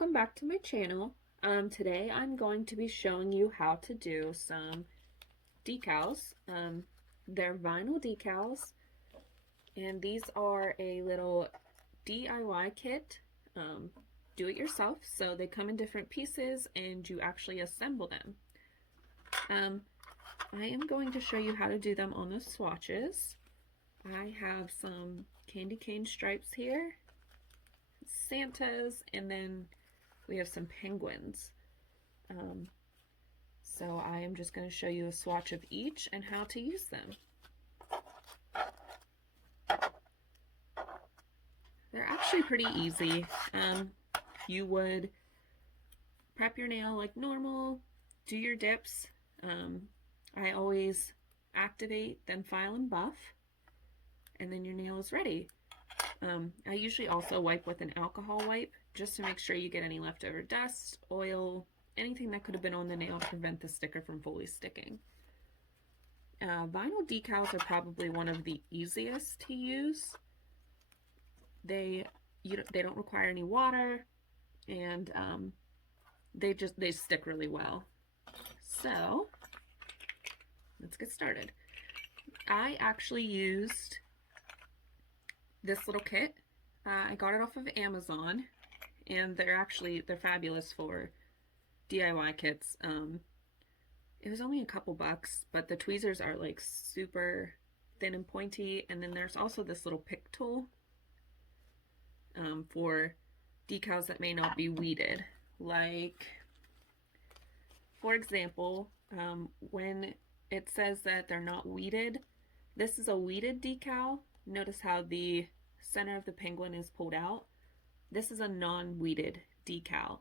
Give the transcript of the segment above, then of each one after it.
welcome back to my channel. Today I'm going to be showing you how to do some decals. They're vinyl decals, and these are a little DIY kit, do it yourself. So they come in different pieces and you actually assemble them. I am going to show you how to do them on the swatches. I have some candy cane stripes here, Santas, and then we have some penguins. So I am just going to show you a swatch of each and how to use them. They're actually pretty easy. You would prep your nail like normal, do your dips. I always activate, then file and buff, and then your nail is ready. I usually also wipe with an alcohol wipe just to make sure you get any leftover dust, oil, anything that could have been on the nail to prevent the sticker from fully sticking. Vinyl decals are probably one of the easiest to use. They don't require any water, and they stick really well. So let's get started. I actually used this little kit. I got it off of Amazon, and they're fabulous for DIY kits. It was only a couple bucks, but the tweezers are like super thin and pointy, and then there's also this little pick tool for decals that may not be weeded. Like, for example, when it says that they're not weeded, this is a weeded decal. Notice how the center of the penguin is pulled out. This is a non-weeded decal,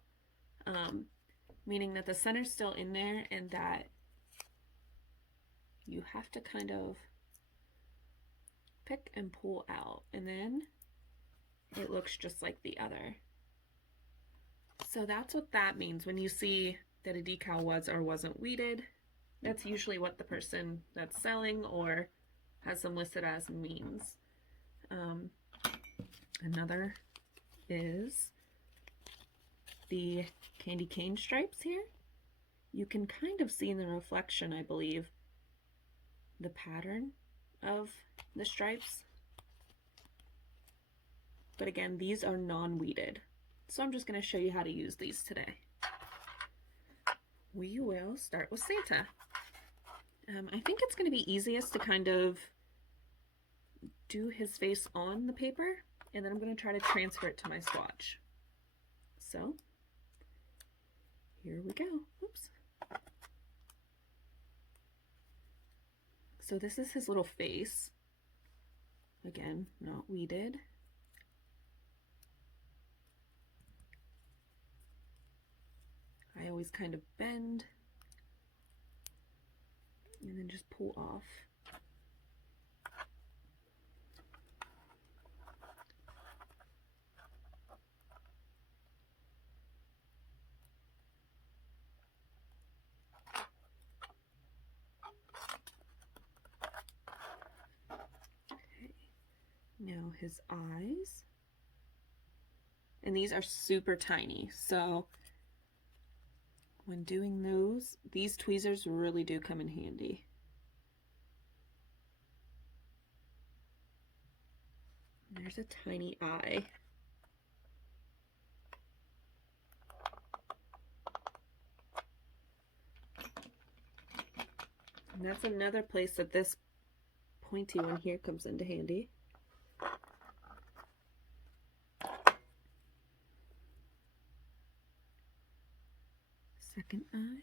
meaning that the center's still in there and that you have to kind of pick and pull out, and then it looks just like the other. So that's what that means when you see that a decal was or wasn't weeded. That's usually what the person that's selling or has them listed as means. Another is the candy cane stripes here. You can kind of see in the reflection, I believe, the pattern of the stripes. But again, these are non-weeded. So I'm just going to show you how to use these today. We will start with Santa. I think it's going to be easiest to kind of do his face on the paper, and then I'm going to try to transfer it to my swatch. So here we go. Oops. So this is his little face. Again, not weeded. I always kind of bend and then just pull off. Okay. Now his eyes. And these are super tiny, so when doing those, these tweezers really do come in handy. There's a tiny eye. And that's another place that this pointy one here comes into handy. Second eye.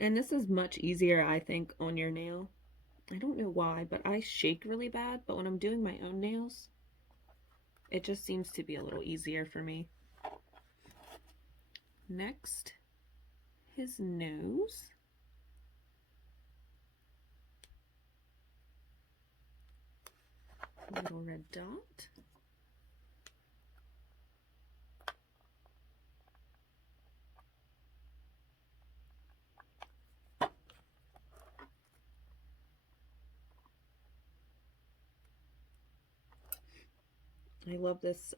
And this is much easier, I think, on your nail. I don't know why, but I shake really bad, but when I'm doing my own nails, it just seems to be a little easier for me. Next, his nose. A little red dot. I love this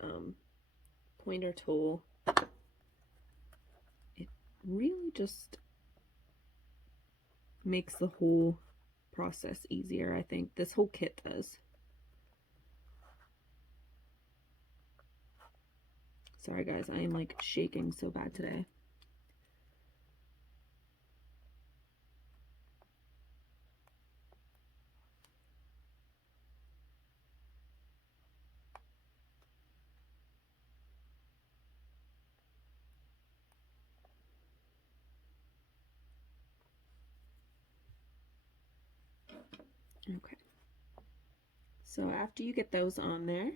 pointer tool. It really just makes the whole process easier, I think. This whole kit does. Sorry guys, I am like shaking so bad today. Okay. So after you get those on there,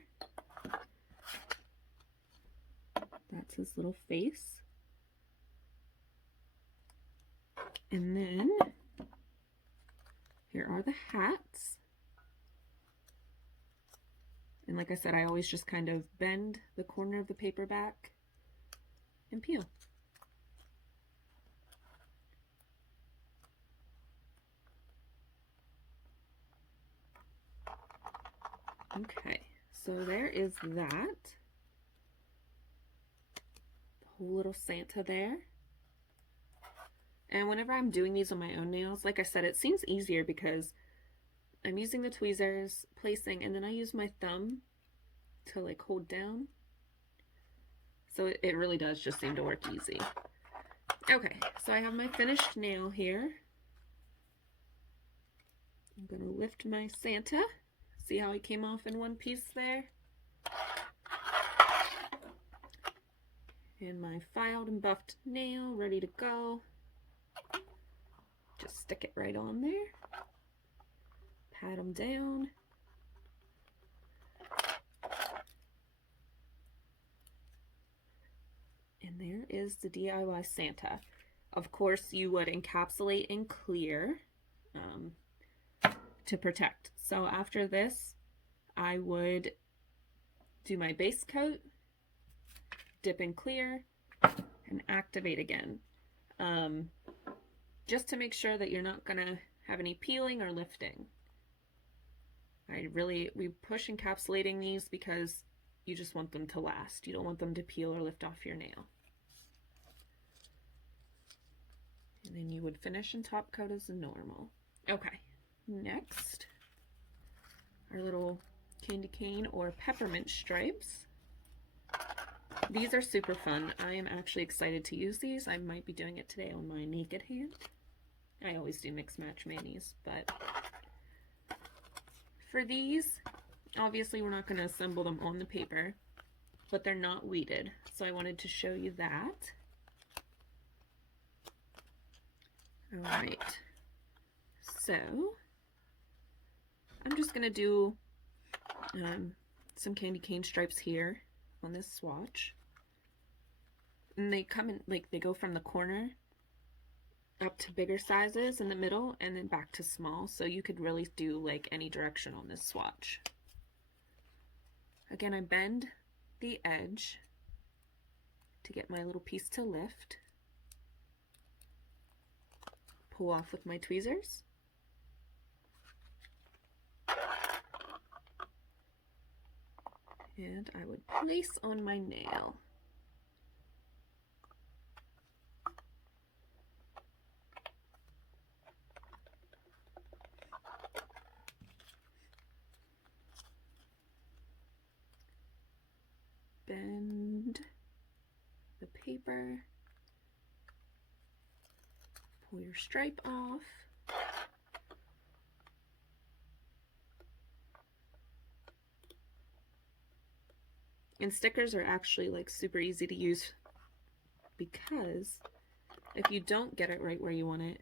that's his little face. And then here are the hats. And like I said, I always just kind of bend the corner of the paper back and peel. Okay, so there is that. The whole little Santa there. And whenever I'm doing these on my own nails, like I said, it seems easier because I'm using the tweezers, placing, and then I use my thumb to like hold down. So it really does just seem to work easy. Okay, so I have my finished nail here. I'm gonna lift my Santa. See how he came off in one piece there? And my filed and buffed nail ready to go. Just stick it right on there. Pat them down. And there is the DIY Santa. Of course, you would encapsulate in clear to protect. So after this, I would do my base coat, dip in clear, and activate again. Just to make sure that you're not gonna have any peeling or lifting. We push encapsulating these because you just want them to last. You don't want them to peel or lift off your nail. And then you would finish and top coat as normal. Okay, next, our little candy cane or peppermint stripes. These are super fun. I am actually excited to use these. I might be doing it today on my naked hand. I always do mix match manis, but for these, obviously we're not going to assemble them on the paper, but they're not weeded. So I wanted to show you that. All right, so I'm just gonna do some candy cane stripes here on this swatch, and they come in like they go from the corner up to bigger sizes in the middle and then back to small, so you could really do like any direction on this swatch. Again, I bend the edge to get my little piece to lift. Pull off with my tweezers. And I would place on my nail. Bend the paper. Pull your stripe off. And stickers are actually like super easy to use because if you don't get it right where you want it,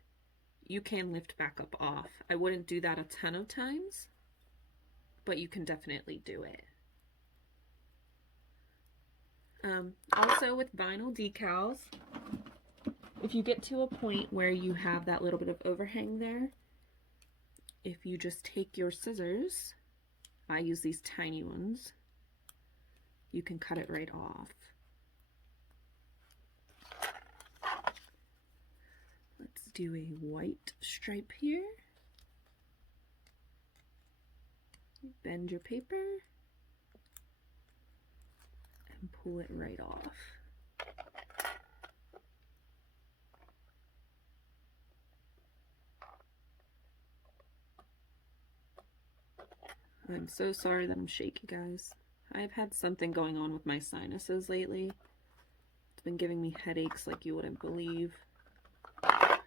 you can lift back up off. I wouldn't do that a ton of times, but you can definitely do it. Also with vinyl decals, if you get to a point where you have that little bit of overhang there, if you just take your scissors, I use these tiny ones, you can cut it right off. Let's do a white stripe here. Bend your paper. pull it right off. I'm so sorry that I'm shaky, guys. I've had something going on with my sinuses lately. It's been giving me headaches like you wouldn't believe. But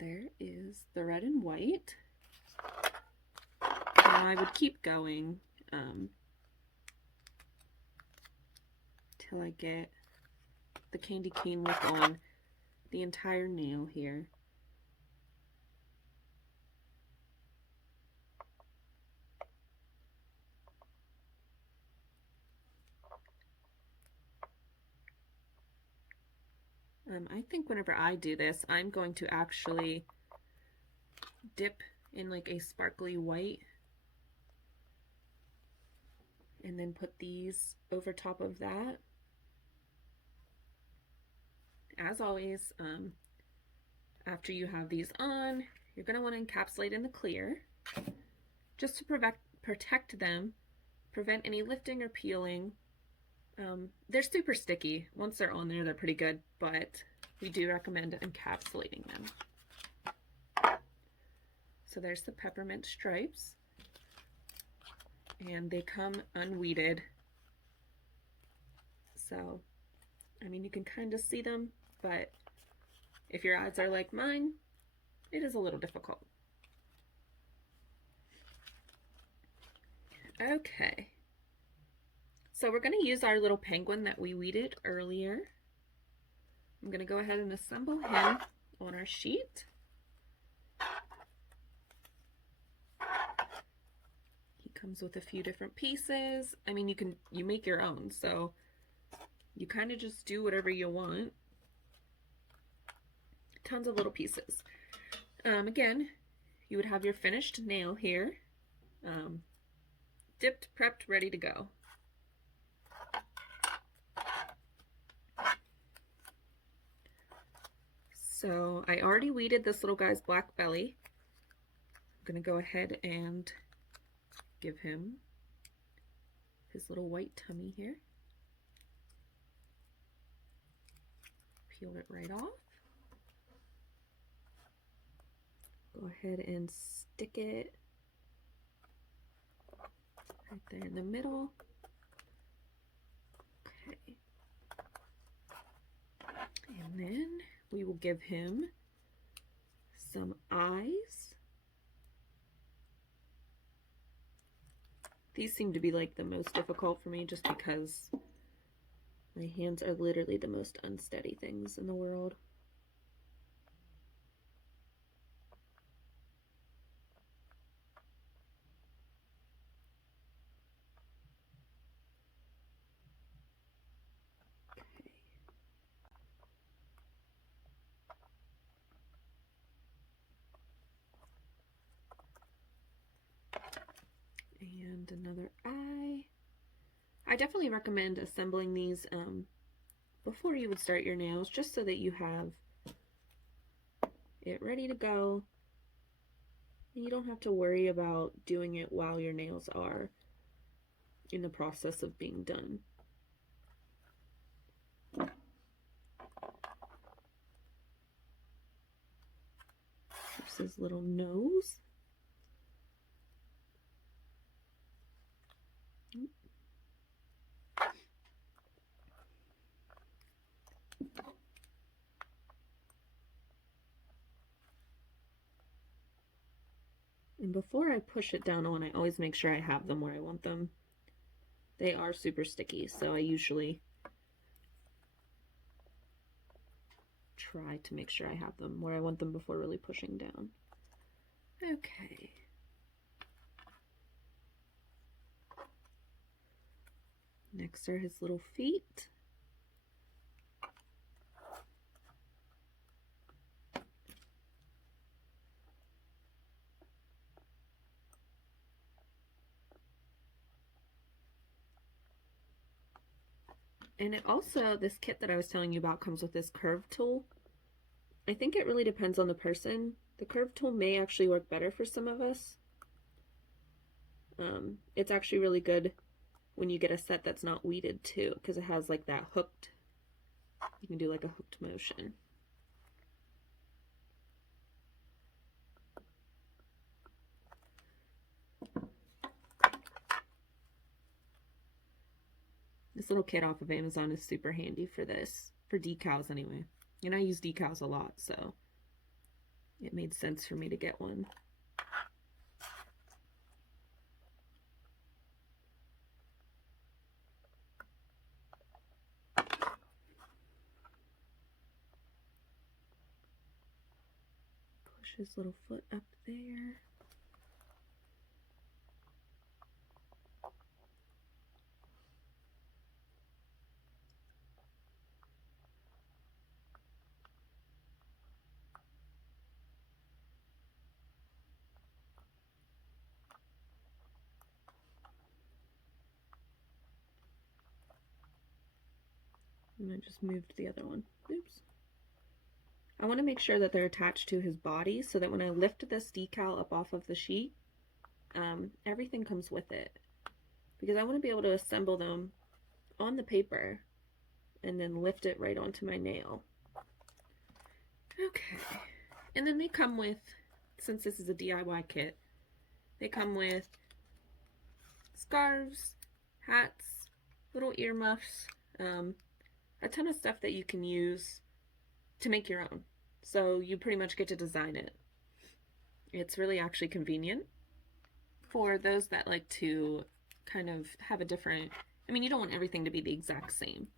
there is the red and white. Now I would keep going till I get the candy cane look on the entire nail here. I think whenever I do this, I'm going to actually dip in like a sparkly white and then put these over top of that. As always, after you have these on, you're going to want to encapsulate in the clear just to protect them, prevent any lifting or peeling. They're super sticky. Once they're on there, they're pretty good, but we do recommend encapsulating them. So there's the peppermint stripes, and they come unweeded. So, I mean, you can kind of see them, but if your eyes are like mine, it is a little difficult. Okay. So we're going to use our little penguin that we weeded earlier. I'm going to go ahead and assemble him on our sheet. He comes with a few different pieces. I mean, you make your own, so you kind of just do whatever you want. Tons of little pieces. Again, you would have your finished nail here, dipped, prepped, ready to go. So I already weeded this little guy's black belly. I'm going to go ahead and give him his little white tummy here. Peel it right off. Go ahead and stick it right there in the middle. Okay. And then we will give him some eyes. These seem to be like the most difficult for me just because my hands are literally the most unsteady things in the world. And another eye. I definitely recommend assembling these before you would start your nails, just so that you have it ready to go and you don't have to worry about doing it while your nails are in the process of being done. Here's his little nose. And before I push it down on, I always make sure I have them where I want them. They are super sticky, so I usually try to make sure I have them where I want them before really pushing down. Okay. Next are his little feet. And it also, this kit that I was telling you about comes with this curve tool. I think it really depends on the person. The curve tool may actually work better for some of us. It's actually really good when you get a set that's not weeded too, because it has like that hooked, you can do like a hooked motion. This little kit off of Amazon is super handy for this, for decals anyway. And I use decals a lot, so it made sense for me to get one. Push his little foot up there. And I just moved the other one. Oops. I want to make sure that they're attached to his body so that when I lift this decal up off of the sheet, everything comes with it. Because I want to be able to assemble them on the paper and then lift it right onto my nail. Okay. And then they come with, since this is a DIY kit, they come with scarves, hats, little earmuffs, a ton of stuff that you can use to make your own. So you pretty much get to design it. It's really actually convenient for those that like to kind of have a different, I mean, you don't want everything to be the exact same.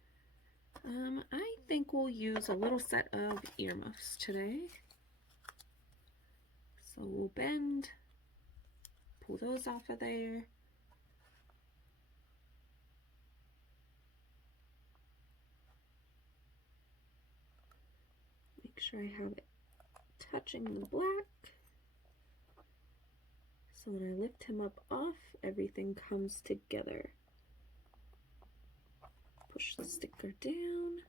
I think we'll use a little set of earmuffs today. So we'll bend, pull those off of there. Make sure I have it touching the black. So when I lift him up off, everything comes together. Push the sticker down.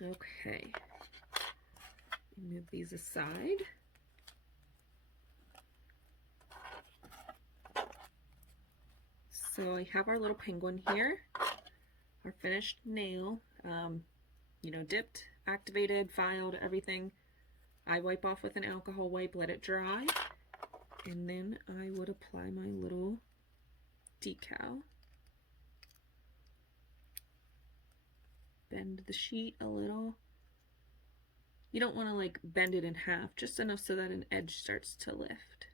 Okay. Move these aside. So I have our little penguin here, our finished nail, you know, dipped, activated, filed, everything. I wipe off with an alcohol wipe, let it dry, and then I would apply my little decal. Bend the sheet a little. You don't want to like bend it in half, just enough so that an edge starts to lift.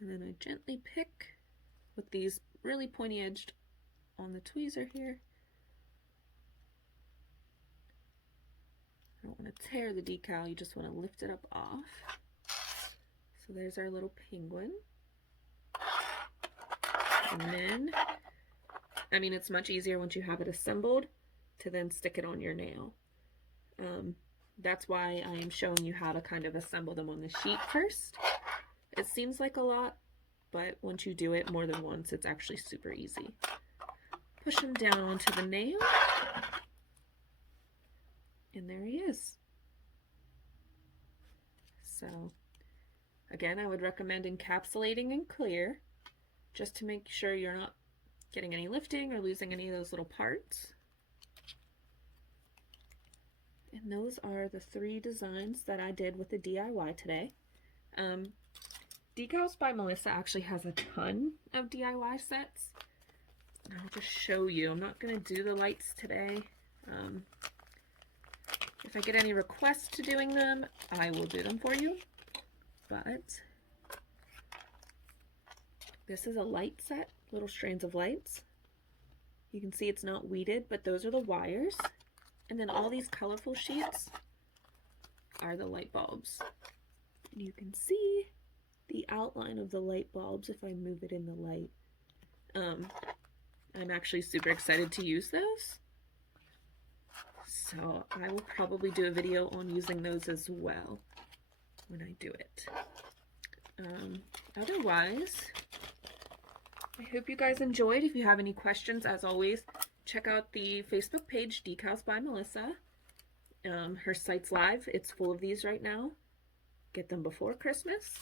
And then I gently pick with these really pointy edged on the tweezer here. I don't want to tear the decal, you just want to lift it up off. So there's our little penguin. And then, I mean, it's much easier once you have it assembled to then stick it on your nail. That's why I am showing you how to kind of assemble them on the sheet first. It seems like a lot, but once you do it more than once, it's actually super easy. Push him down onto the nail. And there he is. So, again, I would recommend encapsulating in clear, just to make sure you're not getting any lifting or losing any of those little parts. And those are the 3 designs that I did with the DIY today. Decals by Melissa actually has a ton of DIY sets. I'll just show you. I'm not going to do the lights today. If I get any requests to doing them, I will do them for you. But this is a light set, little strands of lights. You can see it's not weeded, but those are the wires. And then all these colorful sheets are the light bulbs. And you can see the outline of the light bulbs if I move it in the light. I'm actually super excited to use those. So I will probably do a video on using those as well when I do it. Otherwise, I hope you guys enjoyed. If you have any questions, as always, check out the Facebook page, Decals by Melissa. Her site's live. It's full of these right now. Get them before Christmas.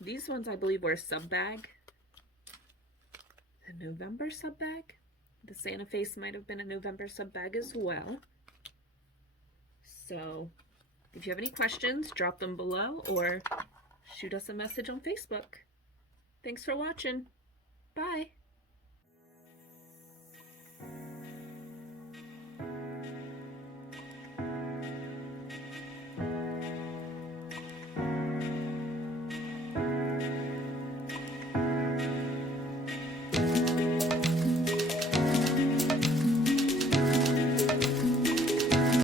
These ones I believe were a sub bag. A November sub bag. The Santa face might have been a November sub bag as well. So if you have any questions, drop them below or shoot us a message on Facebook. Thanks for watching. Bye.